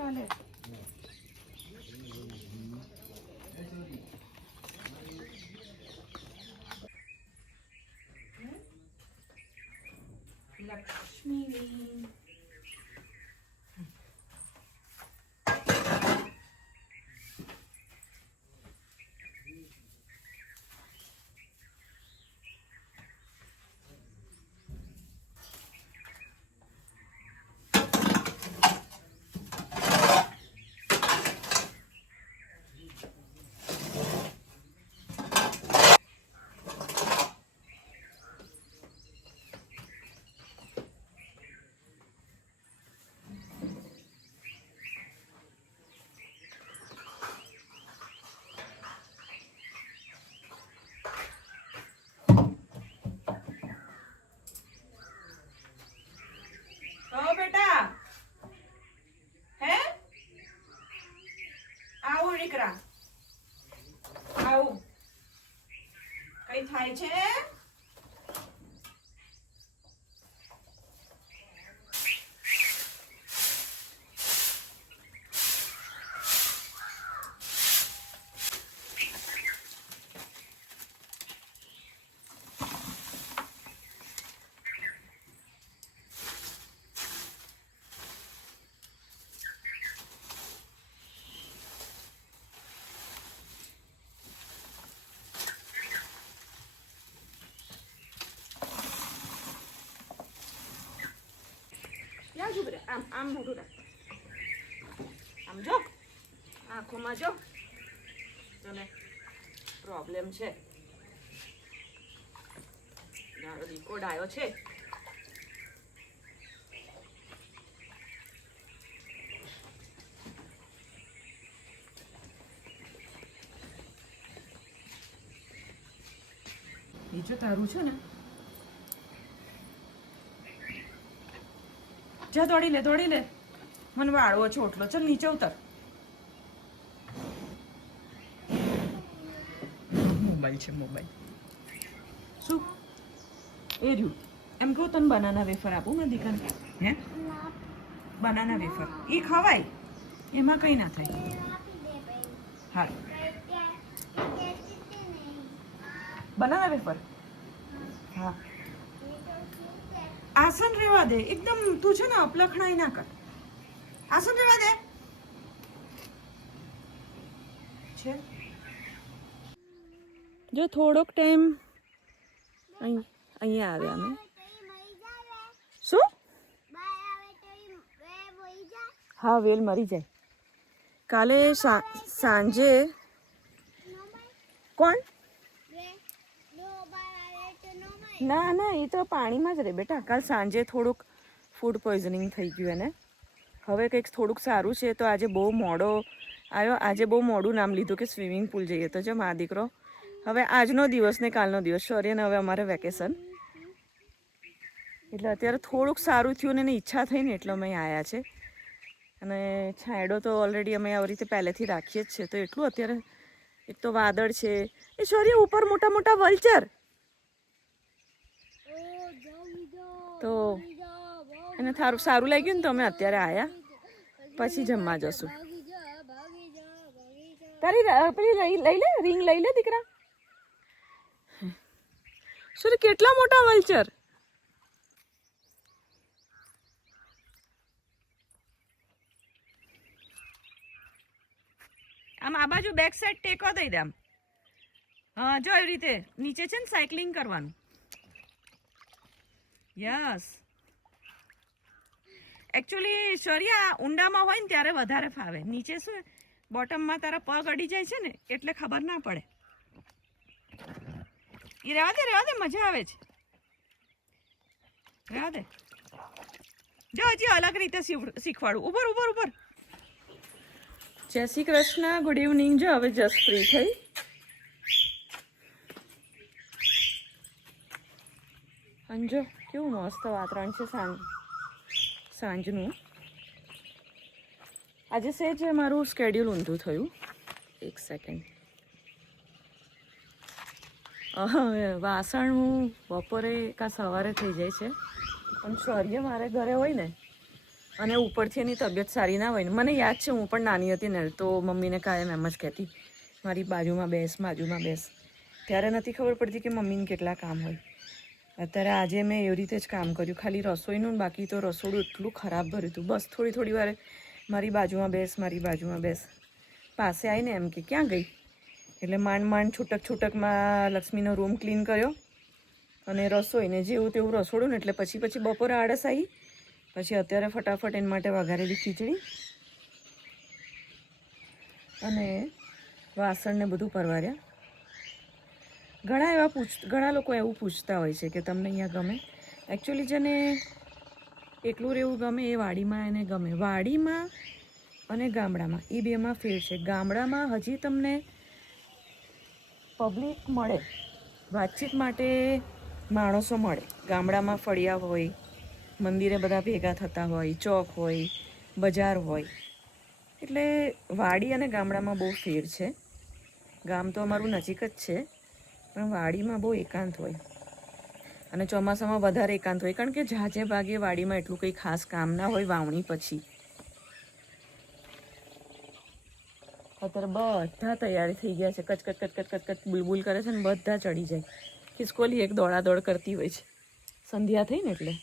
ચાલે. લક્ષ્મી બેટા હે આવું દીકરા આવું કઈ થાય છે? આમ મોઢું રાખ, આમ જો આંખોમાં જો તને પ્રોબ્લેમ છે. મારો દીકો ડાયો છે. બીજું તારું છે ને, જા દોડી લે, મને વાળવો છે ઓટલો. ચલ નીચે ઉતર. મોબાઈલ છે મોબાઈલ. શું એ રહ્યું? એમ કહું તને બનાના વેફર આપું મેં દીકરાને? હે બનાના વેફર એ ખવાય, એમાં કંઈ ના થાય. હા બનાના વેફર. હા આસન રહેવા દે એકદમ. તું છે ને અપલખણાઈ ના કર. આસન રહેવા દે છે. જો થોડોક ટાઈમ અહીંયા આવ્યા અમે. શું? હા વેલ મરી જાય. કાલે સાંજે કોણ? ના એ તો પાણીમાં જ રહે બેટા. કાલ સાંજે થોડુંક ફૂડ પોઈઝનિંગ થઈ ગયું એને. હવે કંઈક થોડુંક સારું છે. તો આજે બહુ મોડો આવ્યો. આજે બહુ મોડું નામ લીધું કે સ્વિમિંગ પુલ જઈએ. તો જો મા દીકરો હવે આજનો દિવસ ને કાલનો દિવસ શૌર્યને હવે અમારે વેકેશન. એટલે અત્યારે થોડુંક સારું થયું ને એની ઈચ્છા થઈ ને એટલે અમે આવ્યા છે. અને છાંયડો તો ઓલરેડી અમે આવી રીતે પહેલેથી રાખીએ જ છે. તો એટલું અત્યારે એક તો વાદળ છે. એ શૌર્ય ઉપર મોટા મોટા વલ્ચર. તો એને સારું લાગ્યું ને તો અમે અત્યારે આવ્યા. પછી જમવા જશું. તારી પેલી લઈ લે, રિંગ લઈ લે દીકરા. શું કેટલા મોટા વલ્ચર. આમ આ બાજુ બેક સાઈડ ટેકો દઈ દે આમ. હા જો એવી રીતે નીચે છે ને સાયકલિંગ કરવાનું. યસ એકચ્યુઅલી શૌર્ય ઊંડામાં હોય ને ત્યારે વધારે ફાવે. નીચે શું બોટમમાં તારા પગ અડી જાય છે ને એટલે ખબર ના પડે. એ રહેવા દે મજા આવે છે. રહેવા દે. જો હજી અલગ રીતે શીખવાડું. ઉપર. જય શ્રી કૃષ્ણ, ગુડ ઇવનિંગ. જો હવે જસ્ટ ફ્રી થઈ. અંજો કેવું મસ્ત વાતાવરણ છે સાંજનું. આજે સેજ મારું સ્કેડ્યુલ ઊંધું થયું. એક સેકન્ડ. વાસણ હું બપોરે કાં સવારે થઈ જાય છે. પણ શૌર્ય મારે ઘરે હોય ને અને ઉપરથી એની તબિયત સારી ના હોય ને, મને યાદ છે હું પણ નાની હતી ને તો મમ્મીને કાયમ એમ જ કહેતી, મારી બાજુમાં બેસ. ત્યારે નથી ખબર પડતી કે મમ્મીને કેટલા કામ હોય. અત્યારે આજે મેં એવી રીતે જ કામ કર્યું, ખાલી રસોઈનું, બાકી તો રસોડું એટલું ખરાબ ભર્યું હતું. બસ થોડી વાર મારી બાજુમાં બેસ. પાસે આવીને એમ કે ક્યાં ગઈ, એટલે માંડ છૂટકમાં લક્ષ્મીનો રૂમ ક્લીન કર્યો અને રસોઈને જેવું તેવું રસોડું ને, એટલે પછી બપોરે આળસ આવી. પછી અત્યારે ફટાફટ એના માટે વઘારેલી ખીચડી અને વાસણને બધું પરવાર્યા. ઘણા લોકો એવું પૂછતા હોય છે કે તમને અહીંયા ગમે. એકચ્યુઅલી જેને એકલું રહેવું ગમે એ વાડીમાં એને ગમે. વાડીમાં અને ગામડામાં એ બેમાં ફેર છે. ગામડામાં હજી તમને પબ્લિક મળે, વાતચીત માટે માણસો મળે. ગામડામાં ફળિયા હોય, મંદિરે બધા ભેગા થતા હોય, ચોક હોય, બજાર હોય. એટલે વાડી અને ગામડામાં બહુ ફેર છે. ગામ તો અમારું નજીક જ છે, પણ વાડીમાં બહુ એકાંત હોય અને ચોમાસામાં વધારે એકાંત હોય, કારણ કે ઝાઝે ભાગે વાડીમાં એટલું કંઈ ખાસ કામ ના હોય વાવણી પછી. અત્યારે બધા તૈયારી થઈ ગયા છે, કચ બુલબુલ કરે છે ને બધા ચડી જાય. ખિસકોલી એક દોડાદોડ કરતી હોય છે, સંધ્યા થઈ ને એટલે.